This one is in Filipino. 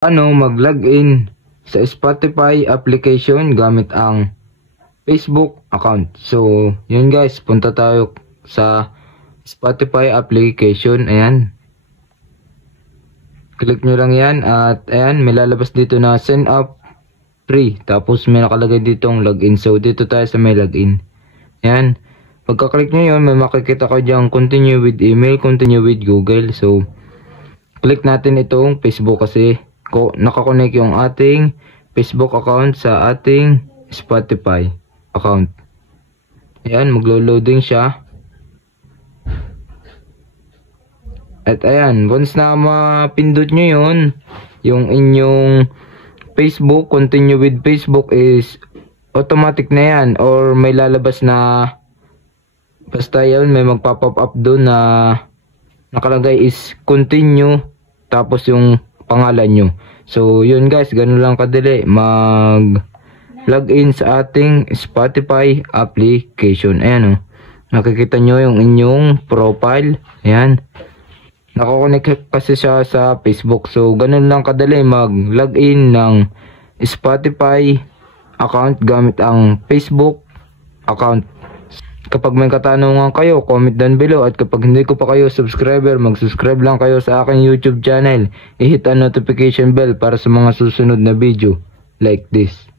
Mag-login sa Spotify application gamit ang Facebook account. So, yun guys, punta tayo sa Spotify application. Ayan. Click nyo lang yan at ayan, may lalabas dito na sign up free. Tapos may nakalagay dito ang login. So, dito tayo sa may login. Ayan. Pagka-click nyo yun, may makikita ka dyan continue with email, continue with Google. So, click natin itong Facebook kasi nakakonect yung ating Facebook account sa ating Spotify account. Ayan, maglo-loading siya. At ayan, once na mapindot nyo yun, yung inyong Facebook, continue with Facebook is automatic na yan or may lalabas na basta yun, may magpa-pop up doon na nakalagay is continue tapos yung pangalan nyo. So yun guys, ganun lang kadali mag-login sa ating Spotify application. Ayan nakikita nyo yung inyong profile. Ayan, nakakonect kasi siya sa Facebook. So ganun lang kadali mag-login ng Spotify account gamit ang Facebook account. Kapag may katanungan kayo, comment down below. At kapag hindi ko pa kayo subscriber, mag-subscribe lang kayo sa aking YouTube channel. I-hit ang notification bell para sa mga susunod na video like this.